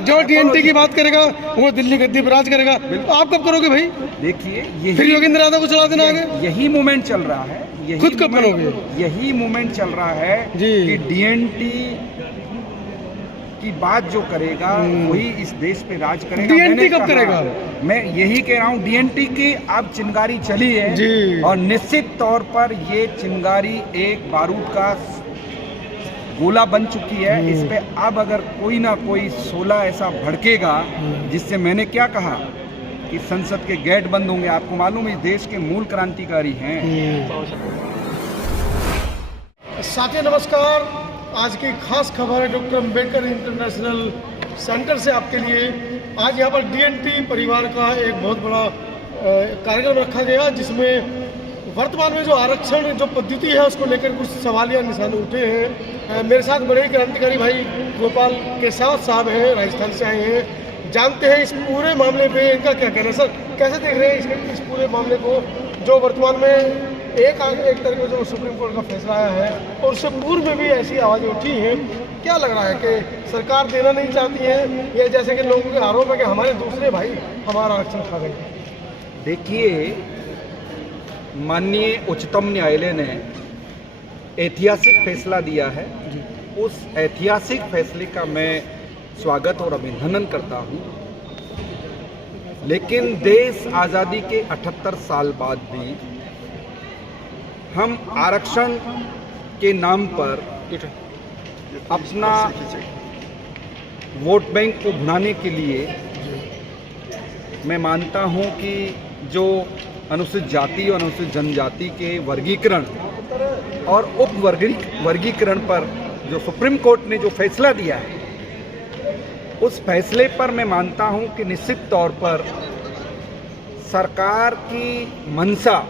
जो डीएनटी की बात करेगा वो दिल्ली गद्दी पर राज करेगा। आप कब करोगे भाई? देखिए फिर योगेंद्र यादव को चला देना आगे। यही मूवमेंट चल रहा है, खुद कब करोगे? यही मूवमेंट चल रहा है जी। कि डीएनटी की बात जो करेगा वही इस देश पे राज करेगा। डीएनटी कब करेगा? मैं यही कह रहा हूँ, डीएनटी की अब चिंगारी चली है जी। और निश्चित तौर पर ये चिंगारी एक बारूद का गोला बन चुकी है। इस पे अब अगर कोई ना कोई 16 ऐसा भड़केगा, जिससे मैंने क्या कहा कि संसद के गेट बंद होंगे। आपको मालूम है इस देश के मूल क्रांतिकारी हैं। साथियों नमस्कार, आज की खास खबर है डॉक्टर अम्बेडकर इंटरनेशनल सेंटर से आपके लिए। आज यहाँ पर डीएनटी परिवार का एक बहुत बड़ा कार्यक्रम रखा गया, जिसमें वर्तमान में जो आरक्षण जो पद्धति है उसको लेकर कुछ सवालिया निशान उठे हैं। मेरे साथ बड़े ही क्रांतिकारी भाई गोपाल केसावत साहब हैं, राजस्थान से आए हैं। जानते हैं इस पूरे मामले पे इनका क्या कहना है। सर, कैसे देख रहे हैं इस पूरे मामले को, जो वर्तमान में एक तरह जो सुप्रीम कोर्ट का फैसला आया है और उससे पूर्व में भी ऐसी आवाज़ें उठी हैं? क्या लग रहा है कि सरकार देना नहीं चाहती है, या जैसे कि लोगों के आरोप है कि हमारे दूसरे भाई हमारा आरक्षण खा गए? देखिए, माननीय उच्चतम न्यायालय ने ऐतिहासिक फैसला दिया है। उस ऐतिहासिक फैसले का मैं स्वागत और अभिनंदन करता हूँ। लेकिन देश आज़ादी के 78 साल बाद भी हम आरक्षण के नाम पर अपना वोट बैंक को भुनाने के लिए, मैं मानता हूं कि जो अनुसूचित जाति और अनुसूचित जनजाति के वर्गीकरण और उप वर्गीकरण पर जो सुप्रीम कोर्ट ने जो फैसला दिया है, उस फैसले पर मैं मानता हूं कि निश्चित तौर पर सरकार की मंशा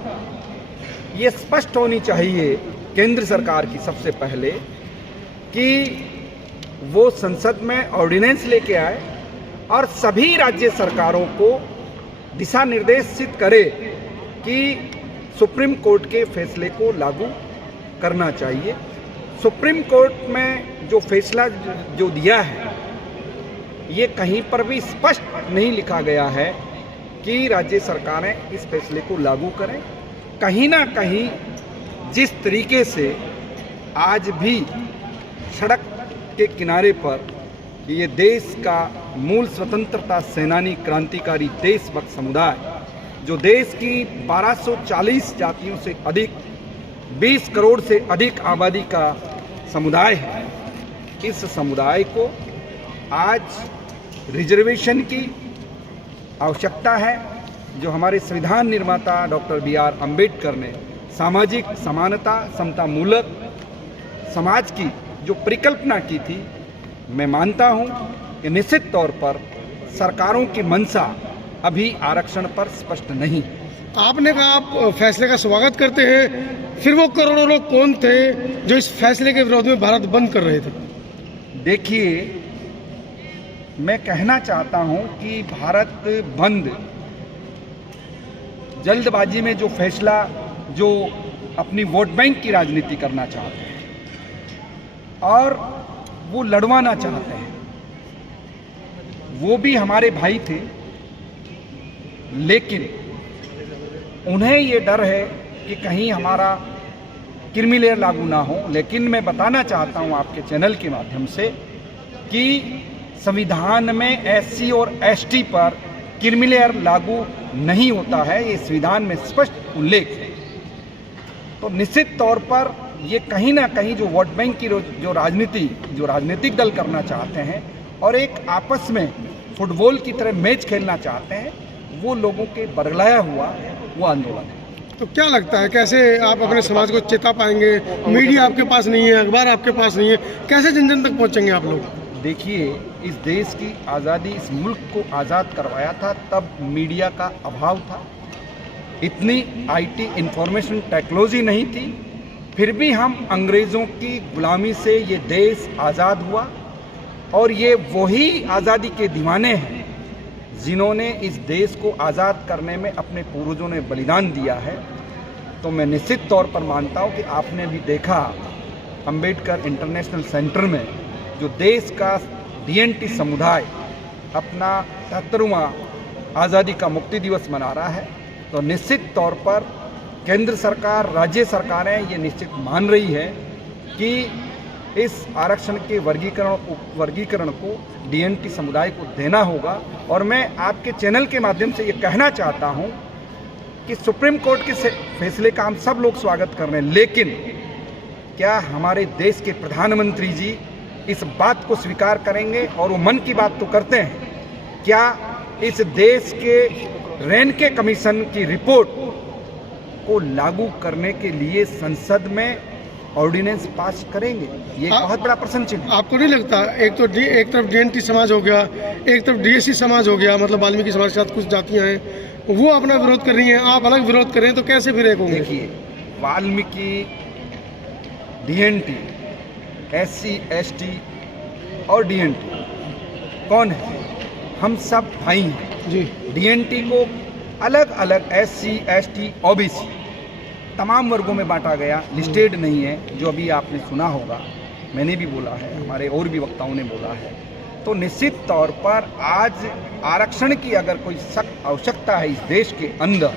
ये स्पष्ट होनी चाहिए, केंद्र सरकार की सबसे पहले, कि वो संसद में ऑर्डिनेंस लेके आए और सभी राज्य सरकारों को दिशा निर्देशित करे कि सुप्रीम कोर्ट के फैसले को लागू करना चाहिए। सुप्रीम कोर्ट में जो फैसला जो दिया है, ये कहीं पर भी स्पष्ट नहीं लिखा गया है कि राज्य सरकारें इस फैसले को लागू करें। कहीं ना कहीं जिस तरीके से आज भी सड़क के किनारे पर ये देश का मूल स्वतंत्रता सेनानी क्रांतिकारी देशभक्त समुदाय, जो देश की 1240 जातियों से अधिक 20 करोड़ से अधिक आबादी का समुदाय है, इस समुदाय को आज रिजर्वेशन की आवश्यकता है। जो हमारे संविधान निर्माता डॉक्टर BR अम्बेडकर ने सामाजिक समानता समता मूलक समाज की जो परिकल्पना की थी, मैं मानता हूं कि निश्चित तौर पर सरकारों की मंशा अभी आरक्षण पर स्पष्ट नहीं। आपने कहा आप फैसले का स्वागत करते हैं, फिर वो करोड़ों लोग कौन थे जो इस फैसले के विरोध में भारत बंद कर रहे थे? देखिए, मैं कहना चाहता हूं कि भारत बंद जल्दबाजी में जो फैसला, जो अपनी वोट बैंक की राजनीति करना चाहते हैं और वो लड़वाना चाहते हैं, वो भी हमारे भाई थे, लेकिन उन्हें ये डर है कि कहीं हमारा क्रीमी लेयर लागू ना हो। लेकिन मैं बताना चाहता हूं आपके चैनल के माध्यम से कि संविधान में SC और ST पर क्रीमी लेयर लागू नहीं होता है, ये संविधान में स्पष्ट उल्लेख है। तो निश्चित तौर पर ये कहीं ना कहीं जो वोट बैंक की जो राजनीतिक दल करना चाहते हैं और एक आपस में फुटबॉल की तरह मैच खेलना चाहते हैं, वो लोगों के बरगलाया हुआ वो आंदोलन है। तो क्या लगता है, कैसे आप अपने समाज को चेता पाएंगे? मीडिया आपके पास नहीं है, अखबार आपके पास नहीं है, कैसे जन जन तक पहुंचेंगे आप लोग? देखिए, इस देश की आज़ादी, इस मुल्क को आज़ाद करवाया था तब मीडिया का अभाव था, इतनी IT इंफॉर्मेशन टेक्नोलॉजी नहीं थी, फिर भी हम अंग्रेज़ों की गुलामी से ये देश आज़ाद हुआ। और ये वही आज़ादी के दीवाने हैं जिन्होंने इस देश को आज़ाद करने में अपने पूर्वजों ने बलिदान दिया है। तो मैं निश्चित तौर पर मानता हूँ कि आपने भी देखा अम्बेडकर इंटरनेशनल सेंटर में जो देश का DNT समुदाय अपना 73वां आज़ादी का मुक्ति दिवस मना रहा है, तो निश्चित तौर पर केंद्र सरकार, राज्य सरकारें ये निश्चित मान रही है कि इस आरक्षण के वर्गीकरण को डीएनटी समुदाय को देना होगा। और मैं आपके चैनल के माध्यम से ये कहना चाहता हूँ कि सुप्रीम कोर्ट के फैसले का हम सब लोग स्वागत कर रहे हैं, लेकिन क्या हमारे देश के प्रधानमंत्री जी इस बात को स्वीकार करेंगे? और वो मन की बात तो करते हैं, क्या इस देश के रेनके कमीशन की रिपोर्ट को लागू करने के लिए संसद में ऑर्डिनेंस पास करेंगे? ये एक बहुत बड़ा प्रश्न चिन्ह। आपको नहीं लगता एक तरफ डीएनटी समाज हो गया, एक तरफ डीएससी समाज हो गया, मतलब वाल्मीकि समाज के साथ कुछ जातियां हैं, वो अपना विरोध कर रही हैं, आप अलग विरोध कर रहे हैं, तो कैसे फिर एक होंगे? देखिए, वाल्मीकि, डीएनटी, एससी, एसटी और डीएनटी कौन है? हम सब भाई हैं जी। डीएनटी को अलग अलग एससी, एसटी, ओबीसी तमाम वर्गों में बांटा गया, लिस्टेड नहीं है, जो अभी आपने सुना होगा, मैंने भी बोला है, हमारे और भी वक्ताओं ने बोला है। तो निश्चित तौर पर आज आरक्षण की अगर कोई सख्त आवश्यकता है इस देश के अंदर,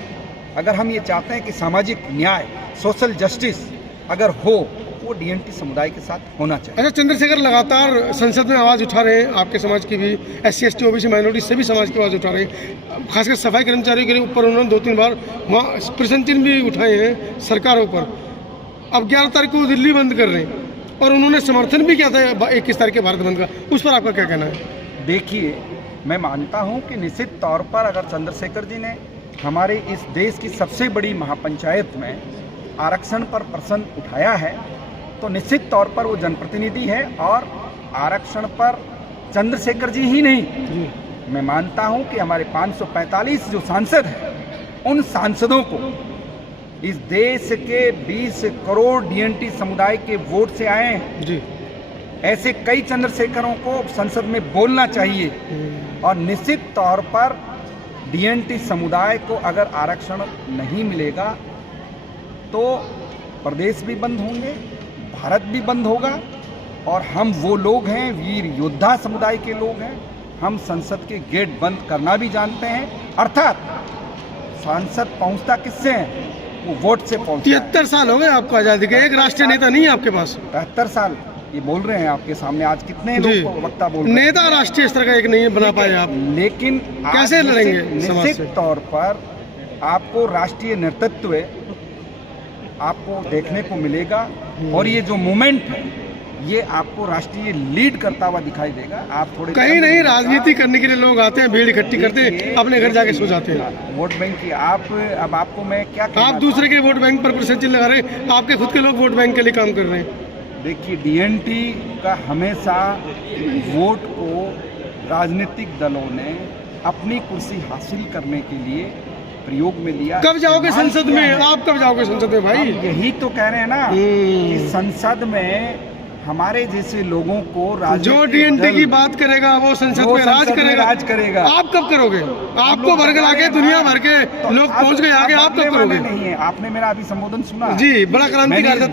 अगर हम ये चाहते हैं कि सामाजिक न्याय, सोशल जस्टिस अगर हो, वो डीएनटी समुदाय के साथ होना चाहिए। अच्छा, चंद्रशेखर लगातार संसद में आवाज़ उठा रहे हैं, आपके समाज की भी, एससी, एसटी, ओबीसी, माइनॉरिटी सभी समाज की आवाज़ उठा रहे हैं, खासकर सफाई कर्मचारियों के ऊपर उन्होंने 2-3 बार वहाँ प्रश्न चिन्ह भी उठाए हैं सरकारों पर। अब 11 तारीख को दिल्ली बंद कर रहे हैं और उन्होंने समर्थन भी किया था 21 तारीख के भारत बंद का, उस पर आपका क्या कहना है? देखिए, मैं मानता हूं कि निश्चित तौर पर अगर चंद्रशेखर जी ने हमारे इस देश की सबसे बड़ी महापंचायत में आरक्षण पर प्रश्न उठाया है, तो निश्चित तौर पर वो जनप्रतिनिधि है और आरक्षण पर चंद्रशेखर जी ही नहीं, मैं मानता हूं कि हमारे 545 जो सांसद हैं, उन सांसदों को इस देश के 20 करोड़ डीएनटी समुदाय के वोट से आए हैं जी। ऐसे कई चंद्रशेखरों को संसद में बोलना चाहिए। और निश्चित तौर पर डीएनटी समुदाय को अगर आरक्षण नहीं मिलेगा तो प्रदेश भी बंद होंगे, भारत भी बंद होगा, और हम वो लोग हैं, वीर योद्धा समुदाय के लोग हैं, हम संसद के गेट बंद करना भी जानते हैं। अर्थात सांसद पहुंचता किससे है? वो वोट से पहुंचता है। 73 साल हो गए आपको आज़ादी के, एक राष्ट्रीय नेता नहीं है आपके पास। 73 साल ये बोल रहे हैं आपके सामने, आज कितने लोग वक्ता बोल रहे हैं? नेता राष्ट्रीय स्तर का एक नहीं बना पाए आप, लेकिन कैसे लड़ेंगे? निश्चित तौर पर आपको राष्ट्रीय नेतृत्व आपको देखने को मिलेगा, और ये जो मूवमेंट है ये आपको राष्ट्रीय लीड करता हुआ दिखाई देगा। आप थोड़े कहीं नहीं, राजनीति करने के लिए लोग आते हैं, भीड़ इकट्ठी करते हैं, अपने घर जाके सो जाते हैं। वोट बैंक की अब आपको मैं क्या आप दूसरे के वोट बैंक पर प्रश्न चिन्ह लगा रहे हैं, आपके खुद के लोग वोट बैंक के लिए काम कर रहे हैं। देखिए, डीएनटी का हमेशा वोट को राजनीतिक दलों ने अपनी कुर्सी हासिल करने के लिए प्रयोग में लिया। कब जाओगे संसद में? आप कब जाओगे संसद में भाई? यही तो कह रहे हैं ना कि संसद में हमारे जैसे लोगों को जो डीएनटी की बात करेगा वो संसद में राज करेगा। आप कब करोगे? आपको वर्ग लाके दुनिया भर के लोग पहुंच गए आगे, आप कब करोगे? नहीं है, आपने मेरा अभी संबोधन सुना जी, बड़ा क्रांतिकारी था।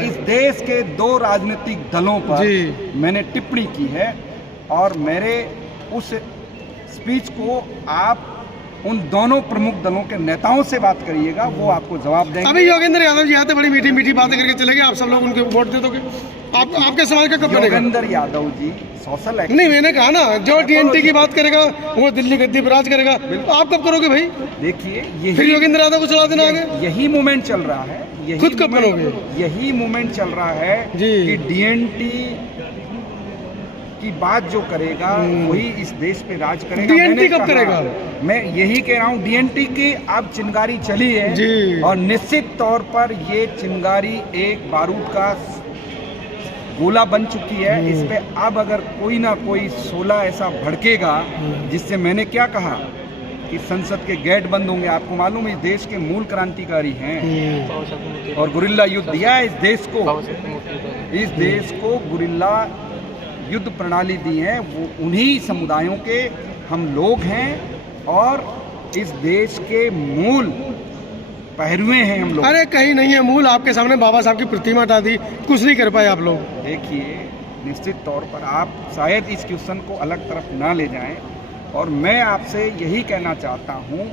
इस देश के 2 राजनीतिक दलों पर मैंने टिप्पणी की है, और मेरे उस स्पीच को आप उन दोनों प्रमुख दलों के नेताओं से बात करिएगा, वो आपको जवाब देंगे। अभी योगेंद्र यादव जी आते, बड़ी मीठी मीठी बातें करके चले गए, आप सब लोग उनके वोट दे दोगे? आपके समाज का कब बनेगा? योगेंद्र यादव जी सोशल एक्टिविस्ट नहीं, मैंने कहा ना, जो डीएनटी की बात करेगा वो दिल्ली गद्दी पर राज करेगा। आप कब करोगे भाई? देखिए, फिर योगेंद्र यादव को चला देना आगे। यही मूवमेंट चल रहा है, खुद कब बनोगे? यही मूवमेंट चल रहा है कि डीएनटी की बात जो करेगा वही इस देश पे राज करेगा। डीएनटी कब करेगा? मैं यही कह रहा हूँ, डीएनटी की अब चिंगारी चली है जी। और निश्चित तौर पर ये चिंगारी एक बारूद का गोला बन चुकी है। इस पे अब अगर कोई ना कोई 16 ऐसा भड़केगा, जिससे मैंने क्या कहा कि संसद के गेट बंद होंगे। आपको मालूम है इस देश के मूल क्रांतिकारी हैं और गुरिल्ला युद्ध दिया है इस देश को गुरिल्ला युद्ध प्रणाली दी है, वो उन्हीं समुदायों के हम लोग हैं और इस देश के मूल पहरुए हैं हम लोग। अरे कहीं नहीं है मूल, आपके सामने बाबा साहब की प्रतिमा हटा दी, कुछ नहीं कर पाए आप लोग। देखिए निश्चित तौर पर आप शायद इस क्वेश्चन को अलग तरफ ना ले जाएं, और मैं आपसे यही कहना चाहता हूं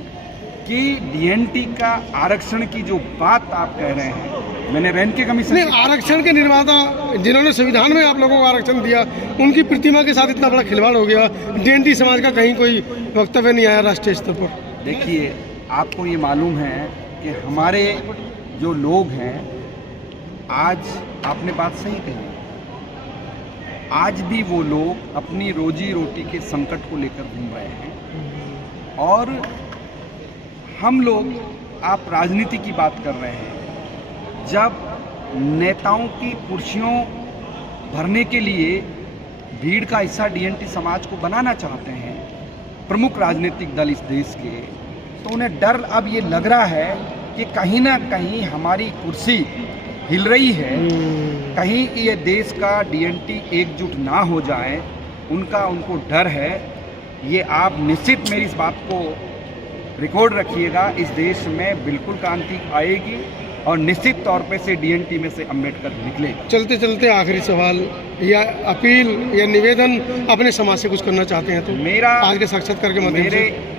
कि डीएनटी का आरक्षण की जो बात आप कह रहे हैं, मैंने रैंके कमीशन नहीं, आरक्षण के निर्माता जिन्होंने संविधान में आप लोगों को आरक्षण दिया, उनकी प्रतिमा के साथ इतना बड़ा खिलवाड़ हो गया, डीएनटी समाज का कहीं कोई वक्तव्य नहीं आया राष्ट्रीय स्तर पर। देखिए, आपको ये मालूम है कि हमारे जो लोग हैं, आज आपने बात सही कही, आज भी वो लोग अपनी रोजी रोटी के संकट को लेकर घूम रहे हैं, और हम लोग, आप राजनीति की बात कर रहे हैं, जब नेताओं की कुर्सियों भरने के लिए भीड़ का हिस्सा डीएनटी समाज को बनाना चाहते हैं प्रमुख राजनीतिक दल इस देश के, तो उन्हें डर अब ये लग रहा है कि कहीं ना कहीं हमारी कुर्सी हिल रही है, कहीं ये देश का डीएनटी एकजुट ना हो जाए, उनको डर है। ये आप निश्चित मेरी इस बात को रिकॉर्ड रखिएगा, इस देश में बिल्कुल क्रांति आएगी और निश्चित तौर पे से डीएनटी में से अम्बेडकर निकलेगा। चलते चलते आखिरी सवाल या अपील या निवेदन अपने समाज से कुछ करना चाहते हैं तो मेरा आज के साक्षात्कार के माध्यम मेरे से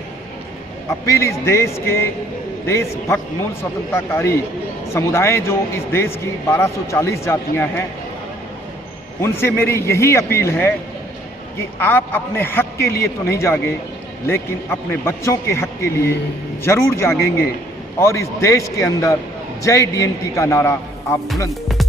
अपील इस देश के देशभक्त मूल स्वतंत्रताकारी समुदाय जो इस देश की 1240 जातियां हैं, उनसे मेरी यही अपील है कि आप अपने हक के लिए तो नहीं जागे, लेकिन अपने बच्चों के हक के लिए जरूर जागेंगे और इस देश के अंदर जय डीएनटी का नारा आप बुलंद